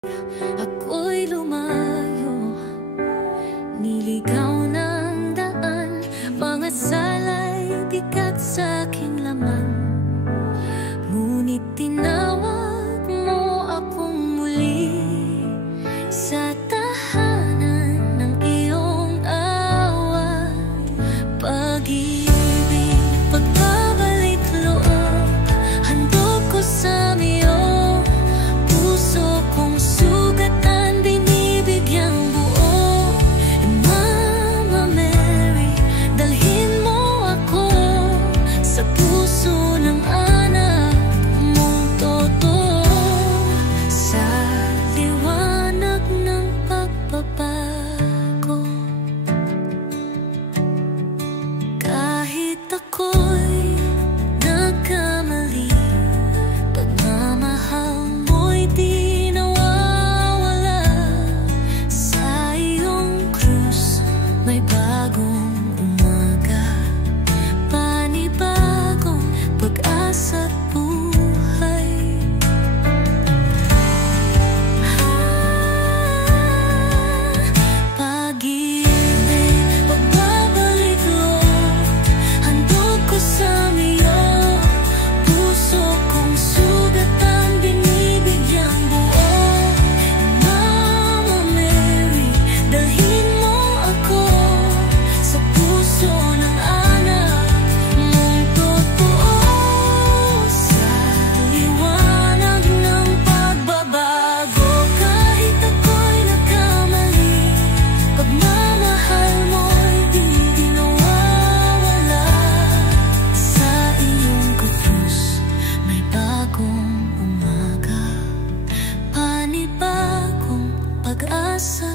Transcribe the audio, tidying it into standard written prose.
Ako'y lumayo, niligaw ng daan, mga sala'y bigat sa'king laman. Ngunit tinawag mo akong muli sa tahanan ng iyong awa. Pag-ibig, pagbabalik loob, handog ko sa iyong puso kong sugatan, binibigyang buo. Mama Mary, dalhin mo ako sa puso ng anak mong totoo. Sa liwanag ng pagbabago, kahit ako'y nagkamali, pagmamahal mo'y di nawawala. Sa iyong krus may bagong umaga, panibagong pag-asa't buhay. Pag-ibig, pagbabalik loob, handog ko sa iyong puso kong sugatan, binibigyang buo. Mama Mary, dalhin mo ako sa puso ng anak mong totoo. Sa liwanag ng pagbabago, kahit ako'y nagkamali, pagmamahal mo'y di nawawala. Sa iyong krus may bagong umaga, panibagong pag-asa.